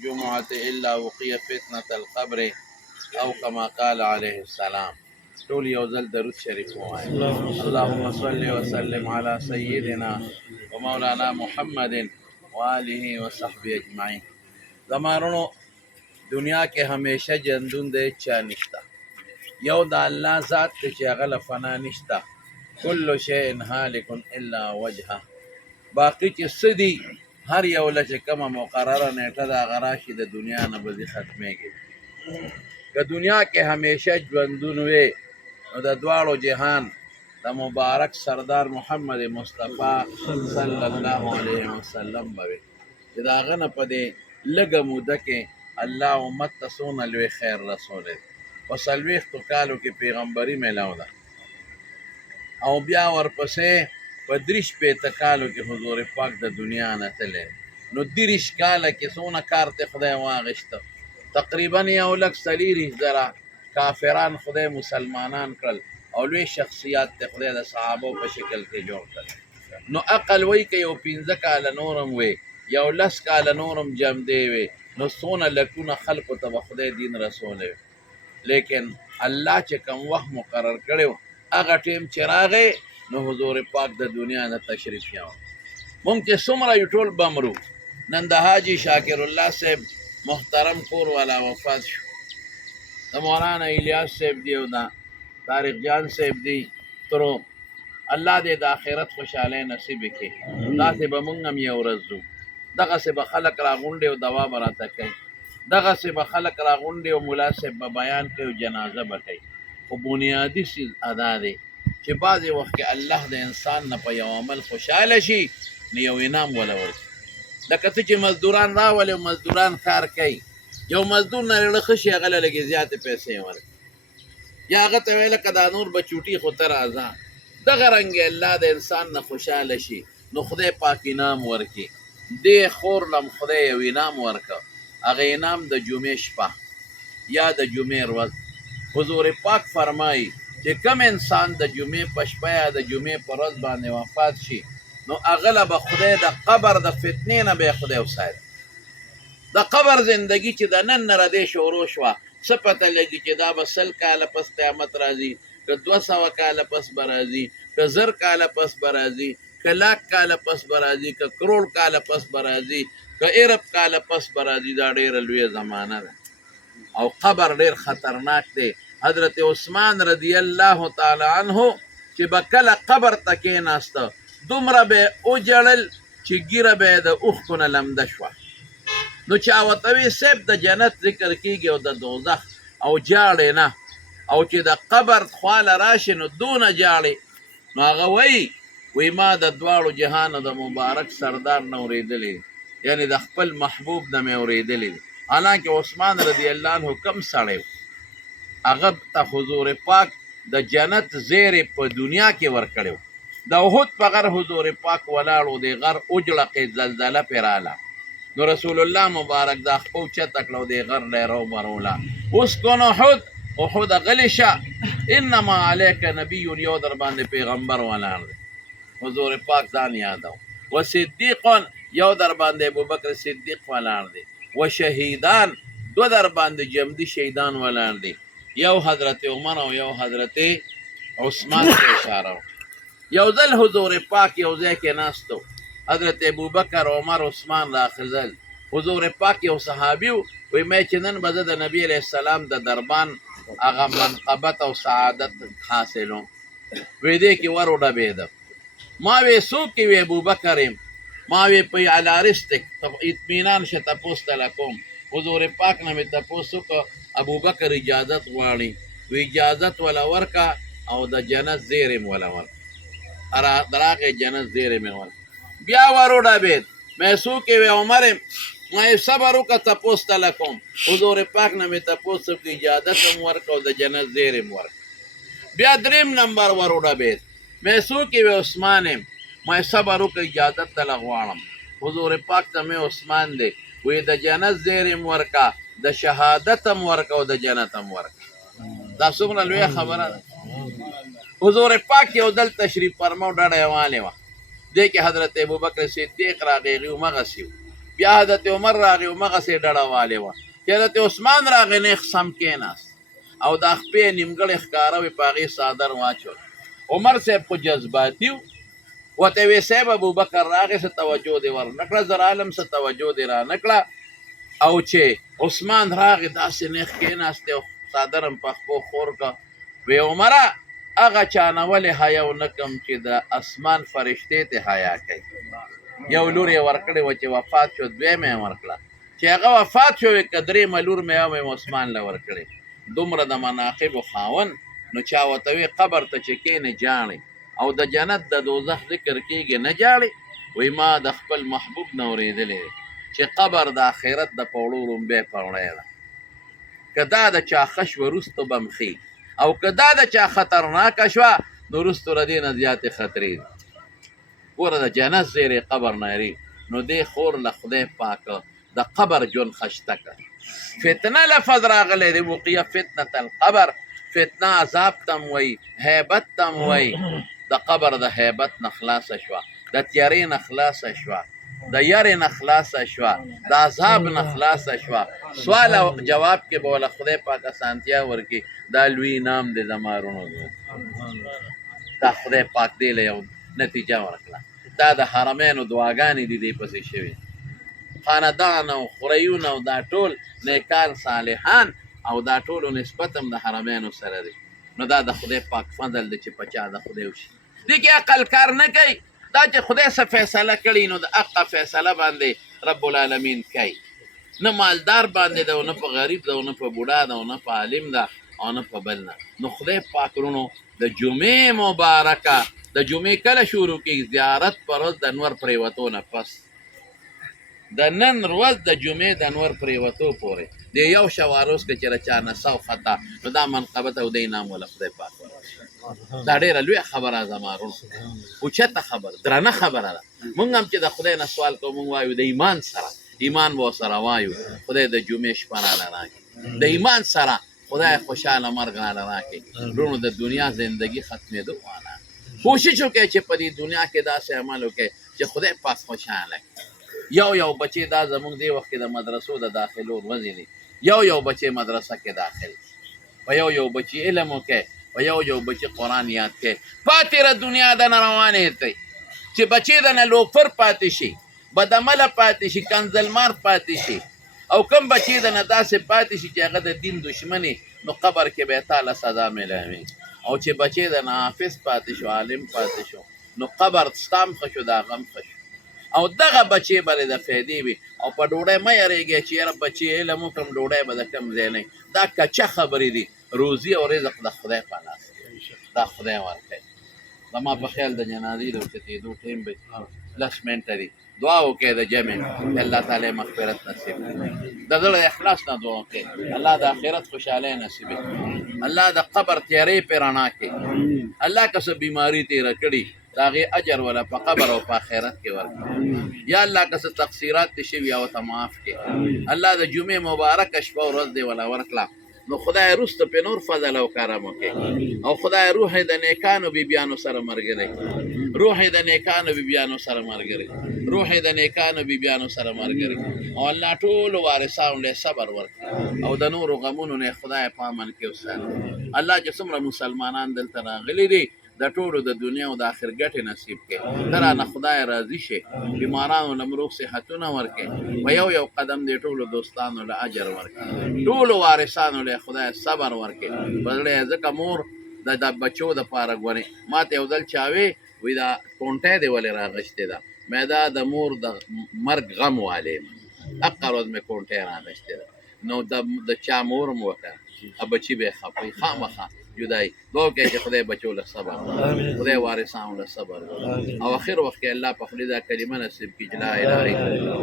الجمعة إلا وقي فتنة القبر أو كما قال عليه السلام. طول يوزل درود شريف وواي. اللهم صل وسلم على سيدنا ومولانا محمد وآله وصحبه أجمعين. زمانونو دنیا کې همیشه جندون دی چا نشته، یو د الله ذات دی چې هغه له فنا نشته. کل شیء هالک الا وجهه. باقی چې څه دي هر یو له چې کومه مقرره نیټه د هغه راشي د دنیا نه به ختمېږي. که دنیا کې همیشه ژوندون وي نو د دواړو جهان د مبارک سردار محمد مصطفی صلی الله علیه وسلم به وي چې د هغه نه په دې لږه موده کې الله امت ته څونه لوی خیر رسولی. په څلوېښتو کالو کې پیغمبري میلاو ده او بیا ورپسې په 30-35 کالو کې حضور پاک د دنیا نه تللی. نو 30 کاله کې څونه کار ته خدای واغېسته. تقریبا 140,000 کافران خدای مسلمانان کړل او لوی شخصیات ته خدای د صحابو په شکل کې جوړ کړل. نو عقل وی که یو 15 کاله نورم وي، یو 10 کاله نورم جمدی وي، نو څونه لکونه خلکو ته به خدای دین رسولی. لیکن الله چې کوم وخت مقرر کړی هغه ټیم چې راغی نو حضور پاک د دنیا نه تشریف یاوه. مونږ چې څومره یو ټول بمرو. نن د حاجي شاکر الله صاحب محترم کور والا وفات شو، د مولانا الیاس صاحب دی او د طارق جان صاحب دی. ترو الله دې د آخرت خوشحالی نصیب کړي. داسې به مونږ هم یو ورځ ځو، دغسې به خلک راغونډې او دوا به راته کوي، دغسې به خلک راغونډې او ملا صاحب به بیان کوي او جنازه به کوي. خو بنیادي څیز ادا دی چې بعضې وخت کې الله د انسان نه په یو عمل خوشحاله شي نو یو انعام وله ورکړي. لکه ته چې مزدوران راولې او مزدوران کار کوي، یو مزدور نه زړه ښه شي هغه له لږې زیاتې پیسې ورکړي، یا هغه ته ویل که دا نور به چوټي خو ته راځه. دغه رنګې الله د انسان نه خوشحاله شي نو خدای پاک انعام ورکړي. دې خور لم خدای یو انعام ورکړه، هغه انعام د جمعې شپه یا د جمعې ورځ. حضور پاک فرمایي چې کم انسان د جمعې په شپه یا د جمعې په ورځ باندې وفات شي نو هغه له به خدای د قبر د فتنې نه به خدای وساتي. د قبر زندگی چې د نن نه ردې شروع شوه، څه پته لګي چې دا به 100 کاله پس قیامت راځي، که 200 کاله پس به راځي، که 1000 کاله پس به راځي، که 100 کاله پس به راځي، که کروڑ کاله پس به راځي، که ارب کاله پس به راځي. دا ډېره لویه زمانه ده او قبر ډېر خطرناک دی. حضرت عثمان رضی الله تعالی عنه چې به کله قبر ته کېناسته دومره به وجړل چې ږیره به یې د اوښکو نه لمده شوه. نو چې ورته وي صاحب د جنت ذکر کېږي او د دوزخ او جاړې نه، او چې د قبر خواله راشي نو دونه جاړې. نو هغه وایي ما د دواړو جهانو د مبارک سردار نه اورېدلی، یعنې د خپل محبوب نه مې اورېدلی دی. حالانکه عثمان رضی الله عنه کم سړی و، هغه ته حضور پاک د جنت زیرې په دنیا کې ورکړی و. د احد په غر حضور پاک ولاړ و، د غر اجړقې زلزله پرې راله. نو رسول الله مبارک دا خپه اوچته کړه او د غر نه یې راوبروله. اسکن احد، احد غلی شه، انما علیک نبی، یو در باندې پیغمبر ولاړ دی. حضور پاک ځان یادو. و صدیقان، یو در باندې ابوبکر صدیق ولاړ دی. و شهیدان، 2 در باندې جمدي شهیدان ولاړ دي، یو حضرت عمر او یو حضرت عثمان ته اشاره و. یو ځل حضور پاک یو ځای کې ناستو، حضرت ابوبکر عمر عثمان راخزل. حضور پاک یو صحابي و، وایي مې چې نن به زه د نبي علیه السلام د دربان هغه منقبت او سعادت حاصلوم. وی دې کې ور وډبېدم. ما وی څوک یې؟ وی ابوبکر یم. ما وی په علی رستک اطمینان شه تپوس ته کوم. حضور پاک نه مې تپوس وکړه ابوبکر اجازت غواړي. وی اجازت ولا ورکه او د جنت زیرې مې ولا ورکه. دراغې جنت زیرې مې ورکه. بیا ور وډبېد. مې څوک یې؟ وی عمر یم. ما یې صبر وکړه تپوس ته کوم. حضور پاک نه مې تپوس وکړه، اجازت هم ورکه او د جنت زیرې مې ورکه. بیا 3 نمبر ور وډبېد. مې څوک یې؟ وی عثمان یم. ما یې صبر وکړه، اجازت ته غواړم. حضور پاک ته مې عثمان دی. وی د جنت زیرې م ورکه، د شهادت هم ورکه او د جنت هم ورکه. دا څومره لویه خبره ده. حضور پاک یو دل تشریف فرما ډډه یې والې وه. دې کې حضرت ابوبکر صدیق راغی، هغې همغسې و. بیا حضرت عمر راغی همغسې ډډه والې وه چې حضرت عثمان راغی نیغ سم کېناست او دا خپې نیمګړې ښکاره وې په هغې څادر واچول عمر صاحب خو جذباتي و ورته وې صاحب ابوبکر راغی څه توجه دې ور نه کړه زر عالم څه توجه دې را نه کړه او چې عثمان راغی داسې نیغ کېناستی او څادر هم په خپو خور کړه وی عمره هغه چا نه ولې حیا ونه کړم چې د اسمان فرشتې ته حیا کوي یو لور یې ورکړې وه چې وفات شو دویمه یې ورکړه چې هغه وفات شو که درېیمه لور مې وم عثمان له ورکړې دومره د مناقبو خاوند نو چا ورته وی قبر ته چې کښېنې جاړې او د جنت د دوزخ ذکر کېږي نه جاړې وی ما د خپل محبوب نه اورېدلی دی چې قبر د آخرت د پوړو لومبی پوړی ده که دا د چا ښه شوه وروستو به مخي او که دا د چا خطرناکه شوه نو وروستو له دې نه زیاتې خطرې دي ګوره د جنت زیری قبر ناري نو دې خور له خدای پاکه د قبر ژوند خشته کړه فتنه لفظ راغلی دی وقیه فتنة القبر فتنه عذاب تم وی هیبت تم وی د قبر د هیبت نه خلاصه شوه د تیارې نه خلاصه شوه د یارې نه خلاصه شوه د عذاب نه خلاصه شوه سوال او جواب کې به وله خدای پاک اسانتیا ورکړي دا لوی انعام دی زما رونو دا خدای پاک دی له یو نتیجه ورکړه دا د حرمینو دعاګانې دي دې پسې شوي خاندان او خوریون او دا ټول نیکان صالحان او دا ټولو نسبت هم د حرمینو سره دی نو دا د خدای پاک فضل دی چې په چا د خدای وشي دې کې عقل کار نه کوي دا چې خدای څه فیصله کړي نو د حقه فیصله باندې رب العالمین کوي نه مالدار باندې ده او نه په غریب ده او نه په بوډا ده او نه په عالم ده او نه په بل نه نو خدای پاک رونو د جمعې مبارکه د جمعې کله شروع کېږي زیارت په ورځ د نور پرېوتو نه پس د نن ورځ د جمعې د نور پرېوتو پورې د یو شوه روز که چېرې چا نڅه وخته نو دا منقبت او د انعام وله خدای پاک دا ډېره لویه خبره زما رونو اوچته خبره درنه خبره ده مونږ هم چې د خدای نه سوال کوو مونږ وایو د ایمان سره ایمان به ورسره وایو خدای د جمعې شپه راله راکړي د ایمان سره خدای خوشحاله مرګ راله راکړي رونو د دنیا زندگی ختمېدو والا کوشش وکړئ چې په دې دنیا کې داسې عمل وکړئ چې خدای پاک خوشحاله کړي یو بچی دا زموږ دې وخت کې د مدرسو د داخلو ورځې دي یو بچی مدرسه کې داخل په یو بچی علم وکړي په یو بچی قرآن یاد کړي پاتې ره دنیا د نه روانې دی چې بچی د نه لوفر پاتې شي بدعمله پاتې شي کنزلمار پاتې شي او کم بچی د نه داسې پاتې شي چې هغه د دین دشمني نو قبر کې به تعالی سزا میلاوي او چې بچی د نه حافظ پاتې شو عالم پاتې شو نو قبر ستام ښه شو دا غم ښه شو او دغه بچی به د فایدې وي او په ډوډۍ مه یېرېږئ چې یاره بچی علم وکړم ډوډۍ به د کم ځای نه دا کچه خبرې دي روزي او رزق د خدای په لاس دا خدای ورکوي زما په خیال د جنازې د اوچتېدو ټیم به 10 منټه دي دعا وکړئ د جمع الله تعالی مغفرت نصیب د زړه اخلاص نه دعا وکړئ الله د آخرت خوشحالۍ نصیب کړي الله د قبر تیارې پې رڼا کړي الله که څه بیماري تېره کړي د هغې اجر وله په قبر او په آخرت کې ورکړي یا الله که څه تقصیرات دې شوي هغه ته معاف کړي الله د جمعې مبارکه شپه ورځ دې وله ورکړه نو خدای وروسته پې نور فضل او کرم وکړي او خدای روح یې د نیکانو بیبیانو سره ملګری روح یې د نیکانو بیبیانو سره ملګری روح یې د نیکانو بیبیانو سره ملګری او الله ټولو وارثانو له صبر ورکړي او د نورو غمونو نه خدای په امن کې وساتي الله چې څومره مسلمانان دلته راغلي دي د ټولو د دنیا او د آخر ګټې نصیب کړي ته رانه خدای راضي شي بیمارانو له مروغ صحتونه ورکړي په یو قدم دې ټولو دوستانو له اجر ورکړي ټولو وارثانو له خدای صبر ورکړي په زړه یې ځکه مور د بچو دپاره ګورې ما ته یو ځل چا وی وایي دا ټونټی دې ولې راغشتې ده مې دا د مور د مرګ غم والی یم حقه ورځ مې کونټی راغشتې ده نو د چا مور م وکړه بچي به یې خفوي خامخا جدای دعا وکړئ چې خدای بچو له صبر خدای وارثانو له صبر او اخر وخت کې الله په خولې دا کلمه نصیب کړي چې لا اله الا الله